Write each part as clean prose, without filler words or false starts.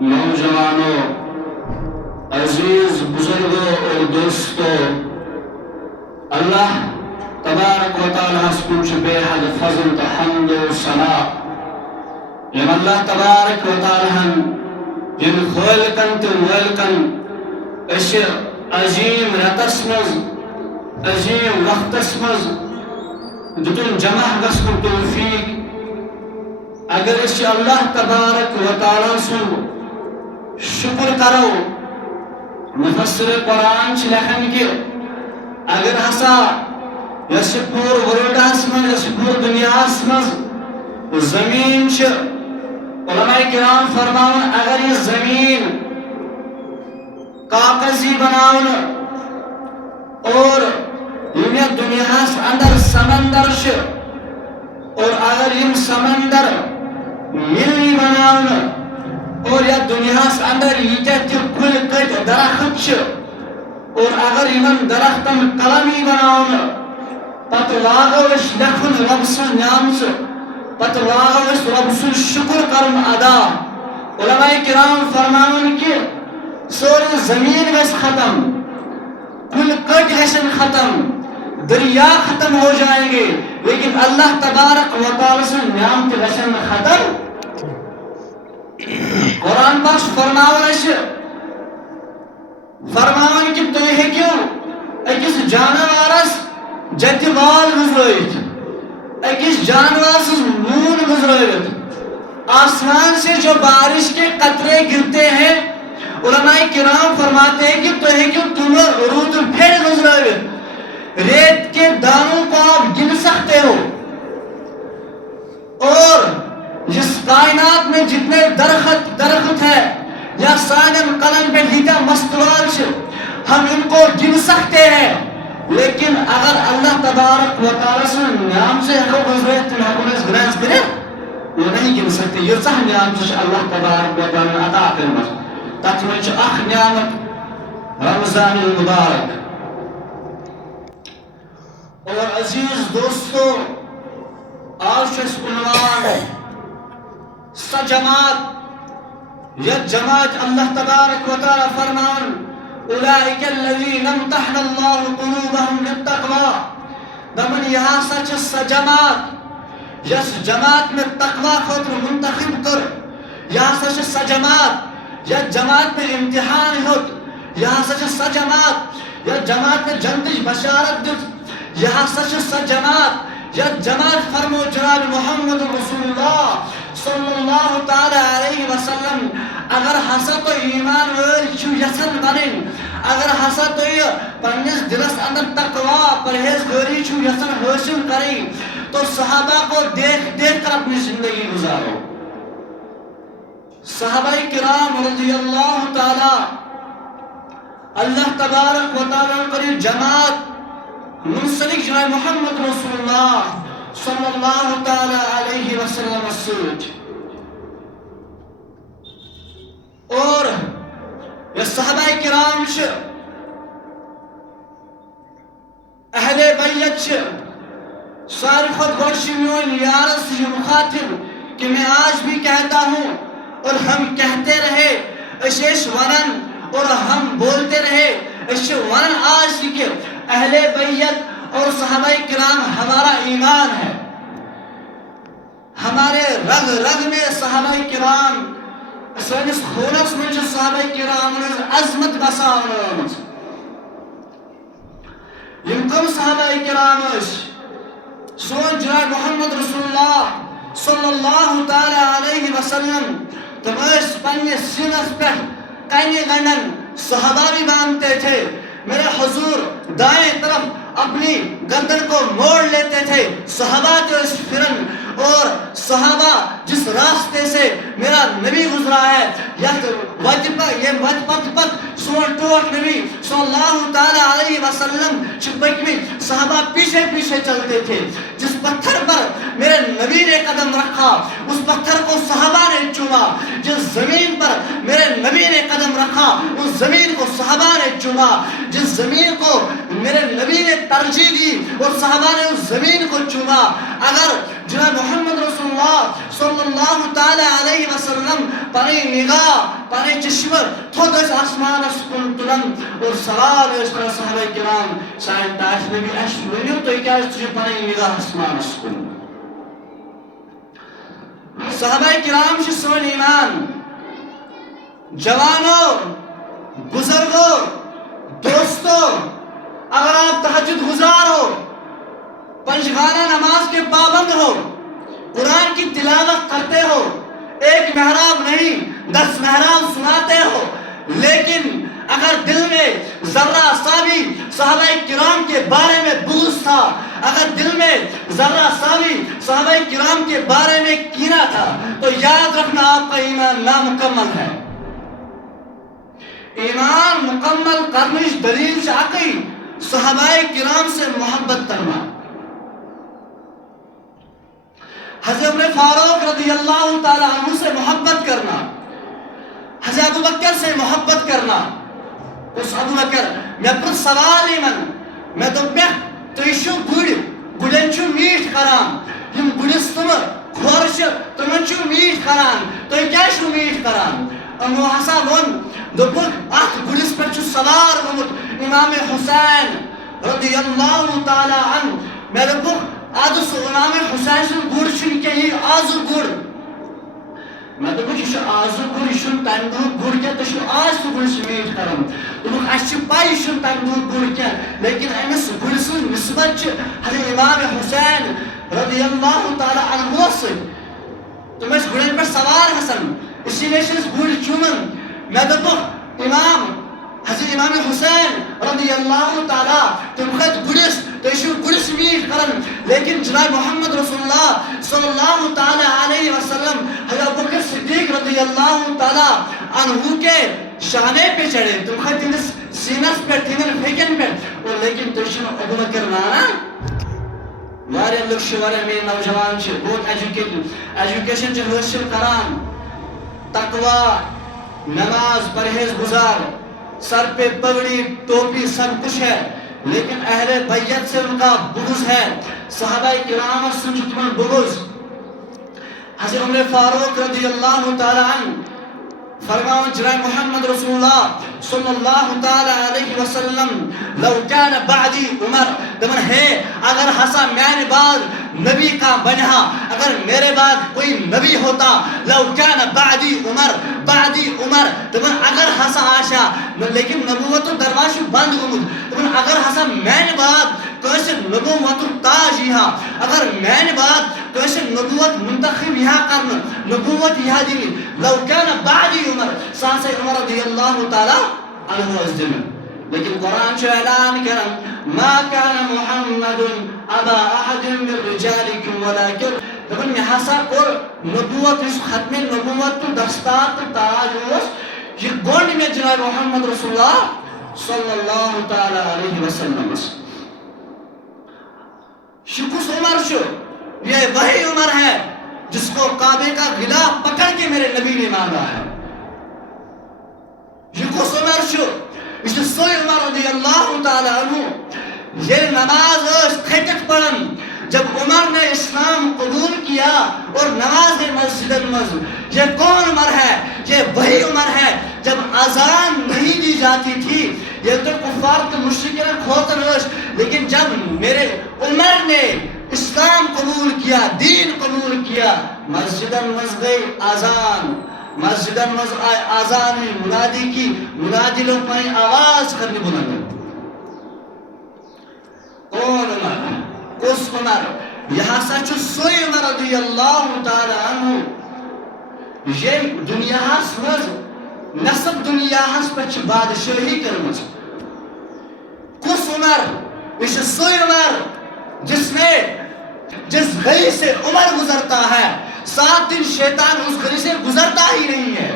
نوجوانوں، عزیز بزرگوں اور دوستوں، اللہ تبارک و تعالیٰ سکوچ بے حد فضل حمد و ثنا یم اللہ تبارک و تعالیٰ یم خالقن تو والقن اس عظیم رتس مز عظیم وقتس مز دتن جمع گژھنُک توفیق اگر اس اللہ تبارک و تعالیٰ سن شکر کرو مفسر قرآن چھ لکھن کہ اگر ہسا یس پور ورلڈس مز یس پور دنیاس مز زمین چھ علماء کرام فرماون اگر یہ زمین کاغذی بناون اور یہ دنیاس اندر سمندر چھ اور اگر یم سمندر ملی بناون اور یا دنیاس اندر یہ کل کٹ درخت چھ اور اگر یمن درختن قلمی بناون پت لاگو اس لکھن رب سن نعمت پت لاگو اس رب سن شکر کرن ادا علماء کرام فرماون کہ سوری زمین گژھِ ختم کل کٹ گژھن ختم دریا ختم ہو جائیں گے لیکن اللہ تبارک و تعالی سے نعمت گژھن ختم قرآن بخش فرماون کہ تُہۍ ہیٚکِو أکِس جانورس جتہِ وال گزرٲیِتھ أکِس جانور سٕنٛز موٗن گزرٲوِتھ آسمان سے جو بارش کے قطرے گرتے ہیں علماء کرام فرماتے ہیں کہ تُہۍ ہیٚکِو تِمہٕ روٗدٕ پھیٚرِ گزرٲوِتھ ریت کے دانوں کو آپ گن سکتے ہو اور جس کائنات میں جتنے درخت ہے یا سائنن قلم پہ لکھا مستوال ہم ان کو گن سکتے ہیں لیکن اگر اللہ تبارک و تعالیٰ سے نام سے ہم گزرے تو ہم اس گرانس کرے وہ نہیں گن سکتے یہ صح نعم سے اللہ تبارک و تعالیٰ عطا کرنا تطمئن اخ نعمت رمضان المبارک اور عزیز دوستو آج اس عنوان سا جماعت یا جماعت اللہ تبارک و تعالی فرمان اولئک الذین امتحن اللہ قلوبهم للتقوی دمن یہاں سچ سا جماعت یس جماعت میں تقوی خاطر منتخب کر یہاں سچ سا جماعت یا جماعت میں امتحان ہوت یہاں سچ سا جماعت یا جماعت میں جنتش بشارت دیت یہاں سچ سا جماعت یا جماعت فرمو جناب محمد رسول اللہ صلی اللہ تعالی علیہ وسلم اگر ہسا تو ایمان ویل چھو یسن بنن اگر ہسا تو پنس دلس اندر تقوی پرہیزگاری چھو یسن حاصل کریں تو صحابہ کو دیکھ دیکھ کر اپنی زندگی گزارو صحابہ کرام رضی اللہ تعالی اللہ تبارک و تعالی کری جماعت منسلک جناب محمد رسول اللہ صلی اللہ تعالی علیہ وسلم السوچ اور یہ صحابہ کرام اہل بیت ساری خود گوشی میون یارس یہ مخاطب کہ میں آج بھی کہتا ہوں اور ہم کہتے رہے اشیش ونن اور ہم بولتے رہے اشی ونن آج کہ اہل بیت اور صحابہ کرام ہمارا ایمان ہے ہمارے رگ رگ میں صحابہ کرام سنس خونس میں جو صحابہ کرام عظمت بسان یم کم صحابہ کرام سون جناب محمد رسول اللہ صلی اللہ تعالی علیہ وسلم تم پنس سینس پہ کنے گنڈن صحابہ بھی باندھتے تھے میرے حضور دائیں طرف اپنی گردن کو موڑ لیتے تھے صحابہ جو اس فرن اور صحابہ جس راستے سے میرا نبی گزرا ہے یہ وجپت سون ٹوٹ نبی صلی اللہ تعالی علیہ وسلم چپک میں صحابہ پیچھے پیچھے چلتے تھے جس پتھر پر میرے نبی نے قدم رکھا اس پتھر کو صحابہ نے چوما جس زمین پر میرے نبی نے قدم رکھا دیکھا اس زمین کو صحابہ نے چوما، جس زمین کو میرے نبی نے ترجیح دی اور صحابہ نے اس زمین کو چوما. اگر جناب محمد رسول اللہ صلی اللہ تعالی علیہ وسلم پنی نگاہ پنی چشم تھوٚد ٲسۍ آسمانس کُن تُلان اور سوال ٲسۍ کران صحابہ کرام سانہِ ٹاٹھۍ نبی اَسہِ ؤنِو تُہۍ کیٛازِ تُجِو پنٕنۍ نگاہ آسمانس کُن. صحابہ کرام چھِ سون ایمان. جوانوں، بزرگوں، دوستوں، اگر آپ تہجد گزار ہو، پنجگانہ نماز کے پابند ہو، قرآن کی تلاوت کرتے ہو، ایک محراب نہیں 10 محراب سناتے ہو، لیکن اگر دل میں ذرہ سا بھی صحابہ کرام کے بارے میں بغض تھا، اگر دل میں ذرہ سا بھی صحابہ کرام کے بارے میں کینہ تھا، تو یاد رکھنا آپ کا ایمان نامکمل ہے. ایمان مکمل کرنش دلیل چاکی صحابہ کرام سے محبت کرنا. حضرت عمر فاروق رضی اللہ تعالیٰ عنہ سے محبت کرنا، حضرت ابو بکر سے محبت کرنا. اس ابو بکر میں پر سوال ایمن میں دو میں تیشو گڑن چھو میٹ کران، یم گڑس تم کھورش تمن چھو میٹ کران، تو کیا چھو میٹ کران؟ امو ہسا ون دوپک اخ گڑس پر چھو سوار گمت امام حسین رضی اللہ تعالیٰ عنہ. میں دوپک آدھس امام حسین سن گڑ چھن کیا یہ آزو گڑ. میں دوپک یہ آزو گڑ یہ چھن تندور گڑ کیا تو چھو آز تو گڑ سمیٹ کرن. دوپک اس چھ پائی یہ چھن تندور گڑ کیا، لیکن امس گڑ سن نسبت چھ حضرت امام حسین رضی اللہ تعالیٰ عنہ سے. تم اس گڑن پر سوار حسن اسی لیے اس گڑ چومن. میں دوپک امام حضرت امام حسین رضی اللہ تعالیٰ تم خد گڑس تو یہ گڑس میٹ کرن، لیکن جناب محمد رسول اللہ صلی اللہ تعالیٰ علیہ وسلم حضرت ابوبکر صدیق رضی اللہ تعالیٰ عنہ کے شانے پہ چڑھے، تم خد تینس سینس پر تینن پھیکن پر، اور لیکن تو یہ ابوبکر نانا وارے لوگ شوارے میں نوجوان چھے بہت ایجوکیشن چھے حاصل کران، تقوی، نماز، پرہیز گزار، سر پہ پگڑی ٹوپی سب کچھ ہے، لیکن اہل بیت سے ان کا بغض ہے، صحابہ کرام سے تمہیں بغض. حضرت عمر فاروق رضی اللہ تعالیٰ عنہ فرماؤں جناب محمد رسول اللہ صلی اللہ تعالیٰ علیہ وسلم لو کان بعدی عمر دمن ہے اگر حسا میں بعد نبی کا بنہا، اگر میرے بعد کوئی نبی ہوتا، لو کان بعدی عمر دمن اگر حسا آشا، لیکن نبوت دروازہ بند گمت دمن اگر حسا میں بعد کوئی نبوت تاج یہاں، اگر میں بعد کوئی نبوت منتخب یہاں کرنا، نبوت یہاں دینی، لو کان بعدی عمر سانس عمر رضی اللہ تعالیٰ عنہ ازدن. لیکن قرآن چھو اعلان کرن ما کان محمد ابا احد من رجالکم ولیکن دبن میں حسا کر نبوت اس ختم نبوت تو دستات تاج اس یہ گونڈ میں جناب محمد رسول اللہ صلی اللہ تعالیٰ علیہ وسلم. شکوس عمر شو یہ وہی عمر ہے جس کو کعبے کا غلاف پکڑ کے میرے نبی نے مانگا ہے. شکوس عمر شو اس سوئی عمر رضی اللہ تعالیٰ عنہ یہ نماز کھٹک پڑھن جب عمر نے اسلام قبول کیا اور نماز مسجد المسجد. یہ کون عمر ہے؟ یہ وہی عمر ہے جب اذان نہیں دی جاتی تھی. یہ تو کفار تو مشرکین کھوتن ہوش، لیکن جب میرے عمر نے اسلام قبول کیا، دین قبول کیا، مسجد المسجد اذان، مسجد المسجد اذان منادی کی، منادی لوگ پانی آواز کرنے بلند. کون عمر؟ کس عمر؟ یہاں سچ سوئی عمر رضی اللہ تعالیٰ عنہ یہ دنیا ہس نصب دنیا ہس پچ بادشاہی کرمز. کس عمر؟ اس سوئی عمر جس گلی سے عمر گزرتا ہے 7 دن شیطان اس گلی سے گزرتا ہی نہیں ہے.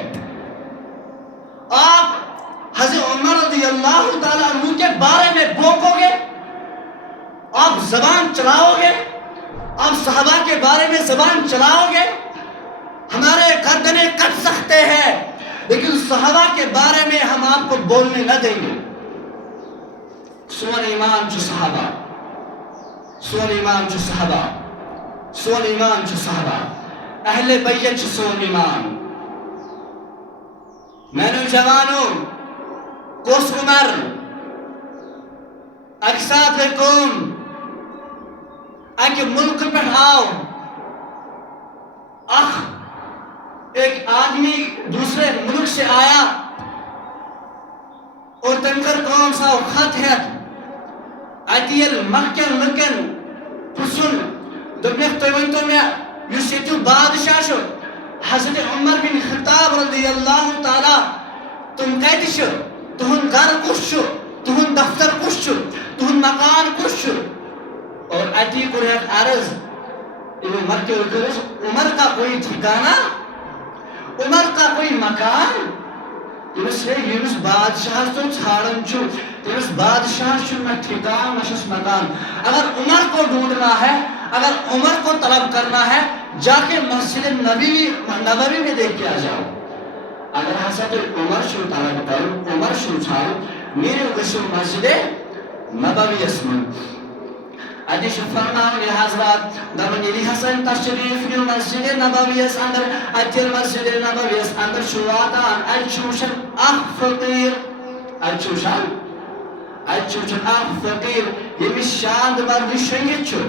آپ حضرت عمر رضی اللہ تعالیٰ عنہ کے بارے میں بوکو گے، آپ زبان چلاؤ گے، آپ صحابہ کے بارے میں زبان چلاؤ گے. ہمارے گردنیں کٹ سکتے ہیں لیکن صحابہ کے بارے میں ہم آپ کو بولنے نہ دیں گے. سون ایمان چھ صحابہ، سون ایمان چھ صحابہ، سون ایمان چھ صحابہ، اہل بیت چھ سون ایمان. میں نے جوانوں کس عمر اکثر قوم اکہ ملک پہ آؤ، ایک آدمی دوسرے ملک سے آیا اور تنکر قوم سا خط ہے اتیل مکن لکن پسن دبنیخ توین تو میں یسیتو بادشاہ شو حضرت عمر بن خطاب رضی اللہ تعالی تم کہتی شو تہن گھر کس شو تہن دفتر کس شو تہن مکان کس شو اور اتی کو ایک عرض عمر کا کوئی ٹھکانہ، عمر کا کوئی مکان، یمس بادشاہ تو ژھانڈن چھو تمس بادشاہ چھو نہ ٹھکان نہ چھس مکان. اگر عمر کو ڈھونڈنا ہے، اگر عمر کو طلب کرنا ہے، جا کے مسجد نبوی میں دیکھ کے آ جاؤ. اگر حضرت عمر شو طلب کرو، عمر شو چھاڑو، میرے گسو مسجد نبوی اسمن. ادیش فرمان حضرات دبن یلی حسن تشریف نیو مسجد نبوی اس اندر اتل مسجد نبوی اس اندر شواتان اچوشن فقیر اچوشن فقیر یمی شان دبر وشنگت چھو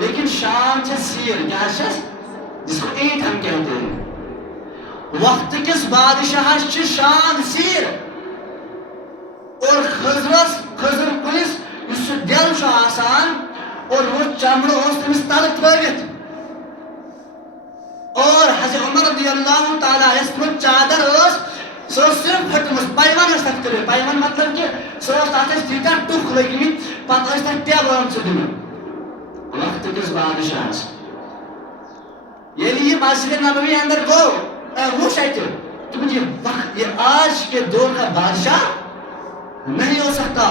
لیکن شان چھ سیر کیا چھس جس کو اینٹ ہم کہتے ہیں. وقت کس بادشاہ چھ شان سیر اور خضر پولیس اس دل چھو آسان اور وہ چمڑو اس تمس تل ترٲوِتھ اور حضرت عمر رضی اللہ تعالیٰ اس پر چادر اس سو صرف پھٹمس پیمان اس تک کرے. پیمان مطلب کہ سو تاتھ اس تیتا ٹوک لگمت پتہ اس تک ٹیب آمت دن. وقت کس بادشاہ یعنی یہ مسجد نبوی اندر گو وہ شاید تم یہ آج کے دور کا بادشاہ نہیں ہو سکتا.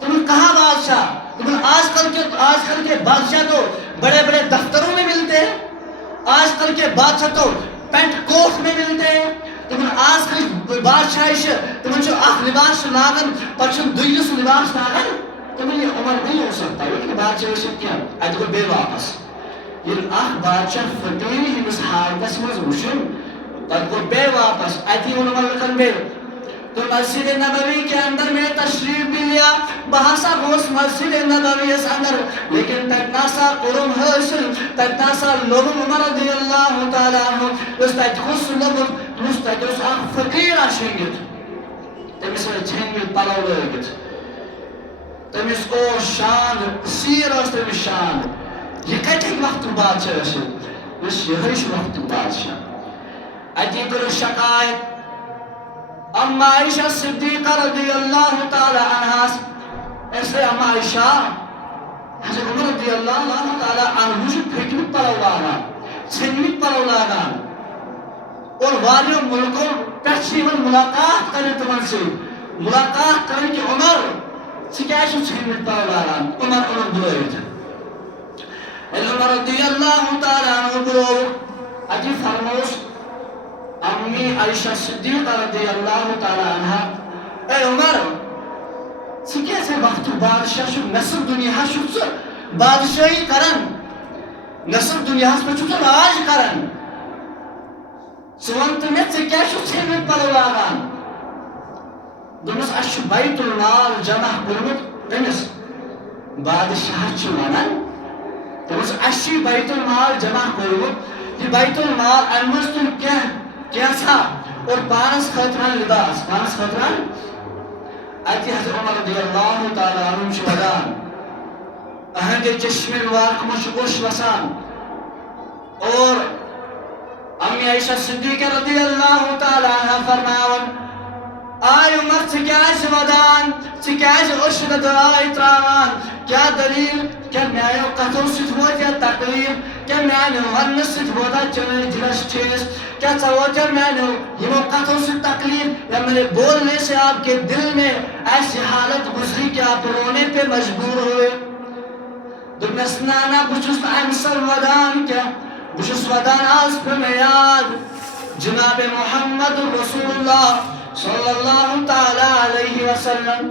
تم کہاں بادشاہ؟ آج کل کے بادشاہ تو بڑے بڑے دفتروں میں ملتے ہیں، آج کل کے بادشاہ تو پینٹ کوٹ میں ملتے ہیں. آج کل بادشاہ تم اخ لباس لاگن پچھن دویس لباس لاگن یہ عمر نہیں ہو سکتا. لیکن بادشاہ کیا ات گو بے واپس یل اخ بادشاہ فقیر ہمس حالتس مز وشن پتہ گو بے واپس اتھی ون ملکن بے. تو مسجد نبوی کے اندر میں تشریف بھی لیا، بہاسا گوس مسجد نبوی اس اندر لیکن تکناسا قرم حاصل تکناسا لوگ عمر رضی اللہ تعالیٰ عنہ اس تک خس لوگ اس تک اس آخ فقیر آشنگت تمس چھن میں پلو لگت تمس او شان سیر اس تمس شان. یہ کتھے وقت بادشاہ اس یہش وقت بادشاہ. اتی کر شکایت اما عائشہ صدیقہ رضی اللہ تعالی عنہ اس لئے اما عائشہ حضرت عمر رضی اللہ تعالی عنہ جو پھکمت پلو لاغا چھنمت پلو لاغا اور والیوں ملکوں پہچیون ملاقات کریں تمہن سے ملاقات کریں کہ عمر سکیشو چھنمت پلو لاغا. عمر بلوئیت عمر رضی اللہ تعالی عنہ بلو اجی فرموس امی عائشہ صدیقہ رضی اللہ تعالی عنہ اے عمر کیسے وقت بادشاہ شو نصر دنیا شو بادشاہی کرن نصر دنیا پہ چھو راج کرن سوانت میں کیا شو چھنمت پلو لاگان. دمس اش بیت المال جمع کرمت تمس بادشاہ چھو ونان دمس اش بیت المال جمع کرمت یہ بیت المال امس تم کیا تھا اور پانس خطران لباس پانس خطران اتی حضرت عمر رضی اللہ تعالیٰ عنہ شودان اہنگ چشم الوارک مشکوش وسان اور امی عائشہ صدیقہ رضی اللہ تعالیٰ عنہ فرماون آئی عمر چکیش ودان چکیش اشد دعائی تراوان کیا دلیل کیا میانو قطو ستبوت یا تقلیب کیا میانو ونس ستبوتا چلی جلش چیز کیا چاوچر میانو یہ قطو ست تقلیب یا میرے بولنے سے آپ کے دل میں ایسی حالت گزری کہ آپ رونے پہ مجبور ہوئے. دنس نانا بچس امسل ودان کیا بچس ودان آز پر میں یاد جناب محمد رسول اللہ صلی اللہ تعالی علیہ وسلم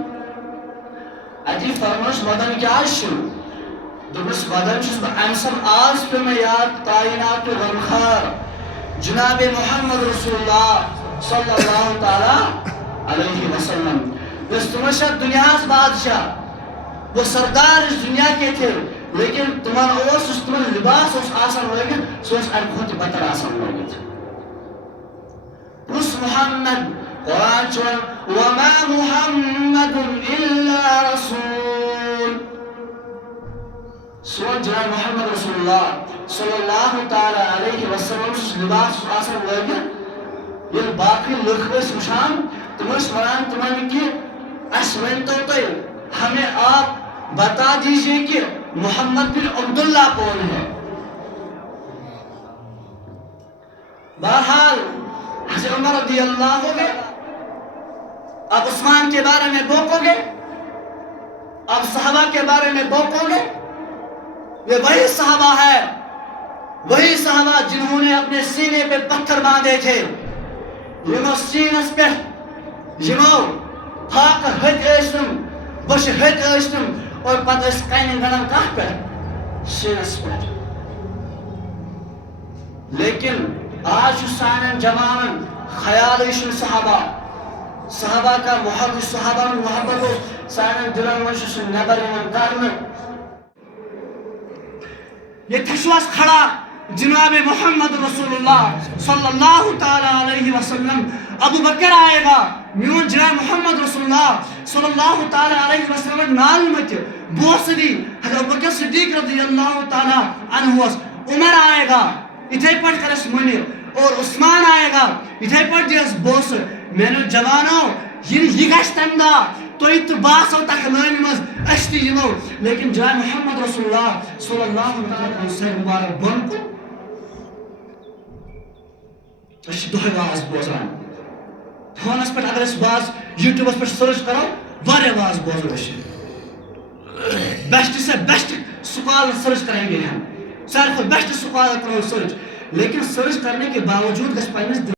اتی فرموش ودن کیا شو دوبس ودن چھس انسم آز پہ میں یاد کائنات غمخار جناب محمد رسول اللہ صلی اللہ تعالی علیہ وسلم بس تمشد دنیا از بادشاہ وہ سردار اس دنیا کے تھے لیکن تمہن لباس اس آسان لگت سو اس خود بطر آسان لگت اس محمد قرآن چون وما محمد الا رسول سون جناب محمد رسول اللہ صلی اللہ تعالی علیہ وسلم اس لباس آسان لگت یہ باقی لکھ اس مشان تمہس وران تمہن کی اسمین تو ہمیں آپ بتا دیجئے کہ محمد بن عبداللہ کون ہے بہرحال حضرت عمر رضی اللہ ہو گئے اب عثمان کے بارے میں بوکو گے اب صحابہ کے بارے میں بوکو گے یہ وہی صحابہ ہے وہی صحابہ جنہوں نے اپنے سینے پہ پتھر باندھے تھے یمو سینس پہ یمو پھاک ہت ٲسِتم بش ہت ٲسِتم اور پتہ ٲسۍ کَنہِ گنڈان کتھ پٮ۪ٹھ سینس پٮ۪ٹھ لیکن آج چھُ سانٮ۪ن جوانن خیالٕے چھُنہٕ صحابہ کا محبت صحابہ محبت اوس سانٮ۪ن دلن منٛز چھُ سُہ نٮ۪بر یِوان کرنہٕ ییٚتہِ چھُ اَسہِ کھڑا جناب محمد رسول اللہ صلی اللہ تعالی علیہ وسلم ابو بکر آئے گا میون جناب محمد رسول اللہ صلی اللہ تعالی علیہ وسلم نال مت بوسری حضرت ابو بکر صدیق رضی اللہ تعالی عنہ عمر آئے گا اتھے پڑھ کر اس منی اور عثمان آئے گا اتھے پڑھ دیس بوس میں جوانوں یہ گھس تمہ دہ تھی باسو تک لٲنہِ منٛز أسۍ تہِ یِمو لیکن جناب محمد رسول اللہ صلی اللہ علیہ وسلم مبارک بۄن کُن أسۍ چھِ دۄہے واز بوزان فونس پٮ۪ٹھ اگر أسۍ واز یوٗٹیوٗبس پٮ۪ٹھ سٔرٕچ کرو واریاہ واز بوزو أسۍ بیسٹ سے بیسٹ سکال سرچ کریں گے ہم سارے کھۄتہٕ بیسٹ سکال کرو سرچ لیکن سرچ کرنے کے باوجود گژھِ پننِس